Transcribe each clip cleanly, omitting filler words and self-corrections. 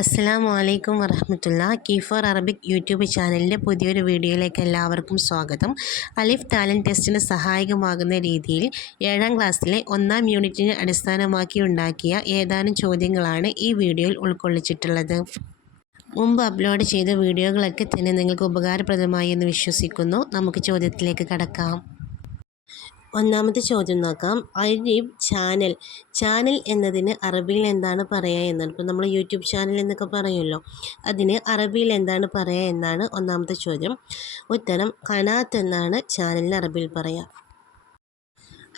അസ്സലാമു അലൈക്കും വറഹ്മത്തുള്ളാഹി. കീഫർ അറബിക് യൂട്യൂബ് ചാനലിൻ്റെ പുതിയൊരു വീഡിയോയിലേക്ക് എല്ലാവർക്കും സ്വാഗതം. അലിഫ് ടാലൻറ്റ് ടെസ്റ്റിന് സഹായകമാകുന്ന രീതിയിൽ 7ാം ക്ലാസ്സിലെ 1ാം യൂണിറ്റിനെ അടിസ്ഥാനമാക്കി ഉണ്ടാക്കിയ ഏതാനും ചോദ്യങ്ങളാണ് ഈ വീഡിയോയിൽ ഉൾക്കൊള്ളിച്ചിട്ടുള്ളത്. മുമ്പ് അപ്ലോഡ് ചെയ്ത വീഡിയോകളൊക്കെ തന്നെ നിങ്ങൾക്ക് ഉപകാരപ്രദമായി എന്ന് വിശ്വസിക്കുന്നു. നമുക്ക് ചോദ്യത്തിലേക്ക് കടക്കാം. ഒന്നാമത്തെ ചോദ്യം നോക്കാം. അലിഫ് ചാനൽ എന്നതിന് അറബിയിൽ എന്താണ് പറയുക എന്നാണ്. ഇപ്പോൾ നമ്മൾ യൂട്യൂബ് ചാനൽ എന്നൊക്കെ പറയുമല്ലോ, അതിന് അറബിയിൽ എന്താണ് പറയുക എന്നാണ് ഒന്നാമത്തെ ചോദ്യം. ഉത്തരം ഖനാത്ത് എന്നാണ് ചാനലിന് അറബിയിൽ പറയുക.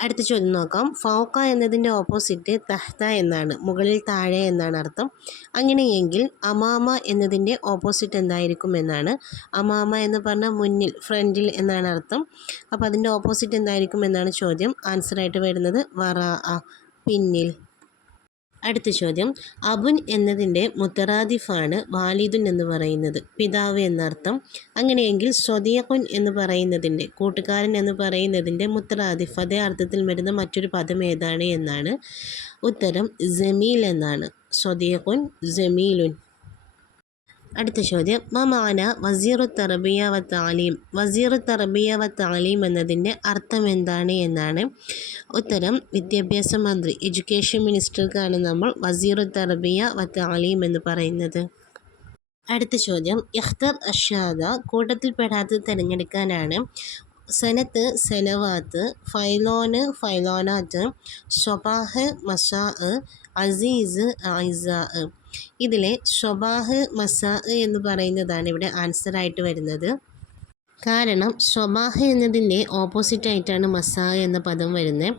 അടുത്ത ചോദ്യം നോക്കാം. ഫൗക്ക എന്നതിൻ്റെ ഓപ്പോസിറ്റ് തഹ്ത എന്നാണ്, മുകളിൽ താഴെ എന്നാണ് അർത്ഥം. അങ്ങനെയെങ്കിൽ അമാമ എന്നതിൻ്റെ ഓപ്പോസിറ്റ് എന്തായിരിക്കും എന്നാണ്. അമാമ എന്ന് പറഞ്ഞാൽ മുന്നിൽ, ഫ്രണ്ടിൽ എന്നാണ് അർത്ഥം. അപ്പോൾ അതിൻ്റെ ഓപ്പോസിറ്റ് എന്തായിരിക്കും എന്നാണ് ചോദ്യം. ആൻസറായിട്ട് വരുന്നത് വറാ, പിന്നിൽ. അടുത്ത ചോദ്യം. അബുൻ എന്നതിൻ്റെ മുത്തറാദിഫാണ് വാലിദുൻ എന്ന് പറയുന്നത്, പിതാവ് എന്നർത്ഥം. അങ്ങനെയെങ്കിൽ സ്വദീഖുൻ എന്ന് പറയുന്നതിൻ്റെ, കൂട്ടുകാരൻ എന്ന് പറയുന്നതിൻ്റെ മുത്തറാദിഫ്, അതേ അർത്ഥത്തിൽ വരുന്ന മറ്റൊരു പദം ഏതാണ് എന്നാണ്. ഉത്തരം ജമീൽ എന്നാണ്. സ്വദീഖുൻ ജമീലുൻ. അടുത്ത ചോദ്യം. മമാന വസീറു തർബിയ വ താലീം. വസീറു തർബിയ വ താലീം എന്നതിൻ്റെ അർത്ഥം എന്താണ് എന്നാണ്. ഉത്തരം വിദ്യാഭ്യാസ മന്ത്രി, എഡ്യൂക്കേഷൻ മിനിസ്റ്റർക്കാണ് നമ്മൾ വസീറു തർബിയ വ താലീം എന്ന് പറയുന്നത്. അടുത്ത ചോദ്യം. ഇഖ്തർ അഷാദ കൂട്ടത്തിൽപ്പെടാത്തത് തിരഞ്ഞെടുക്കാനാണ്. സനത്ത് സനവാത്ത്, ഫൈലോന് ഫൈലോനാത്ത്, സ്വബാഹ് മസാ, അസീസ് ഐസാ. ഇതിലെ സ്വബാഹ് മസാ എന്ന് പറയുന്നതാണ് ഇവിടെ ആൻസറായിട്ട് വരുന്നത്. കാരണം സ്വബാഹ് എന്നതിൻ്റെ ഓപ്പോസിറ്റായിട്ടാണ് മസാ എന്ന പദം വരുന്നത്.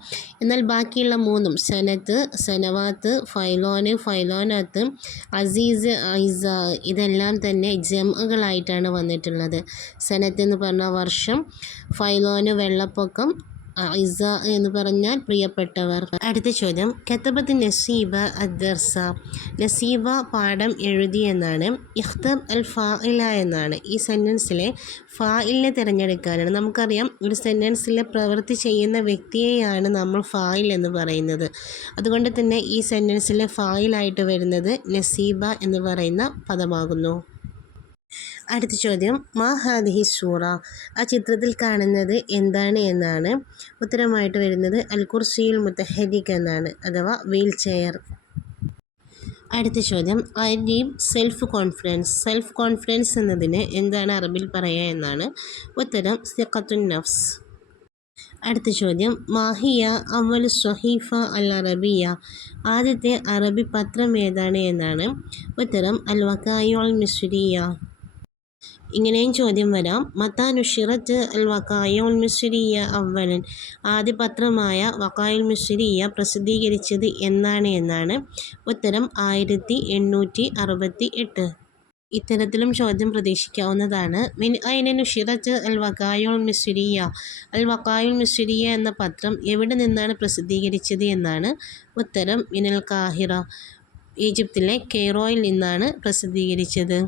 എന്നാൽ ബാക്കിയുള്ള മൂന്നും സനത്ത് സനവാത്ത്, ഫൈലോന് ഫൈലോനാത്ത്, അസീസ് ഐസ ഇതെല്ലാം തന്നെ ജംഅകളായിട്ടാണ് വന്നിട്ടുള്ളത്. സനത്ത് എന്ന് പറഞ്ഞാൽ വർഷം, ഫൈലോന് വെള്ളപ്പൊക്കം, ഐസ എന്ന് പറഞ്ഞാൽ പ്രിയപ്പെട്ടവർ. അടുത്ത ചോദ്യം. കതബത്ത് നസീബ അദ്ദർസ. നസീബ പാഠം എഴുതി എന്നാണ്. ഇഖ്തർ അൽ ഫാഇല എന്നാണ്. ഈ സെൻറ്റൻസിലെ ഫായിലിനെ തിരഞ്ഞെടുക്കാനാണ്. നമുക്കറിയാം, ഒരു സെൻറ്റൻസിലെ പ്രവൃത്തി ചെയ്യുന്ന വ്യക്തിയെയാണ് നമ്മൾ ഫായിൽ എന്ന് പറയുന്നത്. അതുകൊണ്ട് തന്നെ ഈ സെൻറ്റൻസിലെ ഫായിലായിട്ട് വരുന്നത് നസീബ എന്ന് പറയുന്ന പദമാകുന്നു. അടുത്ത ചോദ്യം. മാ ഹാദിഹി സൂറ. ആ ചിത്രത്തിൽ കാണുന്നത് എന്താണ് എന്നാണ്. ഉത്തരമായിട്ട് വരുന്നത് അൽ കുർസിയുൽ മുത്തഹരിക് എന്നാണ്, അഥവാ വീൽ ചെയർ. അടുത്ത ചോദ്യം. അരീബ് സെൽഫ് കോൺഫിഡൻസ്. സെൽഫ് കോൺഫിഡൻസ് എന്നതിന് എന്താണ് അറബിയിൽ പറയുക എന്നാണ്. ഉത്തരം സിഖത്തുൻ നഫ്സ്. അടുത്ത ചോദ്യം. മാഹിയ അവൽ സ്വഹീഫ അൽ അറബിയ. ആദ്യത്തെ അറബി പത്രം ഏതാണ് എന്നാണ്. ഉത്തരം അൽ വഖായിഉൽ മിസ്രിയ. ഇങ്ങനെയും ചോദ്യം വരാം. മത്താ നുഷിറത്ത് അൽ വഖായിഉൽ മിസ്രിയ അവലൻ. ആദ്യ പത്രമായ വഖായിഉൽ മിസ്രിയ പ്രസിദ്ധീകരിച്ചത് എന്നാണ് എന്നാണ്. ഉത്തരം 1868. ഇത്തരത്തിലും ചോദ്യം പ്രതീക്ഷിക്കാവുന്നതാണ്. മിൻ ഐന നുഷിറത്ത് അൽ വഖായിഉൽ മിസ്രിയ. അൽ വഖായിഉൽ മിസ്രിയ എന്ന പത്രം എവിടെ നിന്നാണ് പ്രസിദ്ധീകരിച്ചത് എന്നാണ്. ഉത്തരം മിനൽ കാഹിറ. ഈജിപ്തിലെ കെയ്റോയിൽ നിന്നാണ് പ്രസിദ്ധീകരിച്ചത്.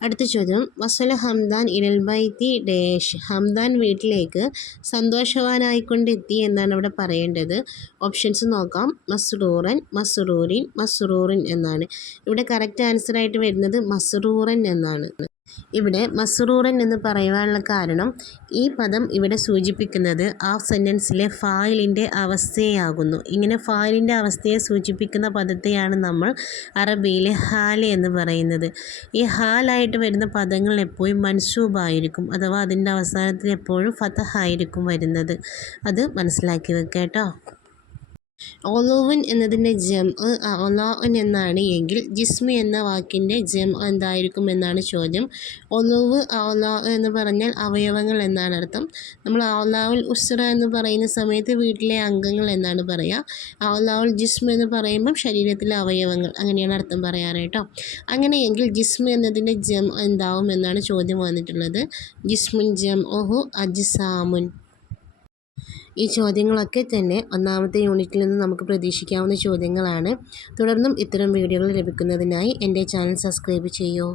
അടുത്ത ചോദ്യം. വസല ഹംദാൻ ഇലൽ ബൈത്തി ഡേഷ്. ഹംദാൻ വീട്ടിലേക്ക് സന്തോഷവാനായിക്കൊണ്ടെത്തി എന്നാണ് ഇവിടെ പറയേണ്ടത്. ഓപ്ഷൻസ് നോക്കാം. മസ്റൂറൻ, മസ്റൂരിൻ, മസ്റൂറിൻ എന്നാണ്. ഇവിടെ കറക്റ്റ് ആൻസറായിട്ട് വരുന്നത് മസ്റൂറൻ എന്നാണ്. ഇവിടെ മസ്റൂറൻ എന്ന് പറയുവാനുള്ള കാരണം, ഈ പദം ഇവിടെ സൂചിപ്പിക്കുന്നത് ആ സെൻറ്റൻസിലെ ഫായിലിൻ്റെ അവസ്ഥയാകുന്നു. ഇങ്ങനെ ഫായിലിൻ്റെ അവസ്ഥയെ സൂചിപ്പിക്കുന്ന പദത്തെയാണ് നമ്മൾ അറബിയിലെ ഹാല് എന്ന് പറയുന്നത്. ഈ ഹാലായിട്ട് വരുന്ന പദങ്ങൾ എപ്പോഴും മൻസൂബായിരിക്കും, അഥവാ അതിൻ്റെ അവസാനത്തിൽ എപ്പോഴും ഫതഹായിരിക്കും വരുന്നത്. അത് മനസ്സിലാക്കി വെക്കുക കേട്ടോ. ഒലൂവൻ എന്നതിൻ്റെ ജംഅ് അഅ്ലാഉൻ എന്നാണ് എങ്കിൽ ജിസ്മ് എന്ന വാക്കിൻ്റെ ജംഅ് എന്തായിരിക്കും എന്നാണ് ചോദ്യം. ഒലൂവ് അഅ്ലാ എന്ന് പറഞ്ഞാൽ അവയവങ്ങൾ എന്നാണ് അർത്ഥം. നമ്മൾ അഅ്ലാഉൽ ഉസ്ര എന്ന് പറയുന്ന സമയത്ത് വീട്ടിലെ അംഗങ്ങൾ എന്നാണ് പറയുക. അഅ്ലാഉൽ ജിസ്മ് എന്ന് പറയുമ്പം ശരീരത്തിലെ അവയവങ്ങൾ, അങ്ങനെയാണ് അർത്ഥം പറയാറ് കേട്ടോ. അങ്ങനെയെങ്കിൽ ജിസ്മ് എന്നതിൻ്റെ ജംഅ് എന്താവും എന്നാണ് ചോദ്യം വന്നിട്ടുള്ളത്. ജിസ്മുൻ ജംഉഹു അജ്സാമുൻ. ഈ ചോദ്യങ്ങളൊക്കെ തന്നെ ഒന്നാമത്തെ യൂണിറ്റിൽ നിന്ന് നമുക്ക് പ്രതീക്ഷിക്കാവുന്ന ചോദ്യങ്ങളാണ്. തുടർന്നും ഇത്തരം വീഡിയോകൾ ലഭിക്കുന്നതിനായി എൻ്റെ ചാനൽ സബ്സ്ക്രൈബ് ചെയ്യൂ.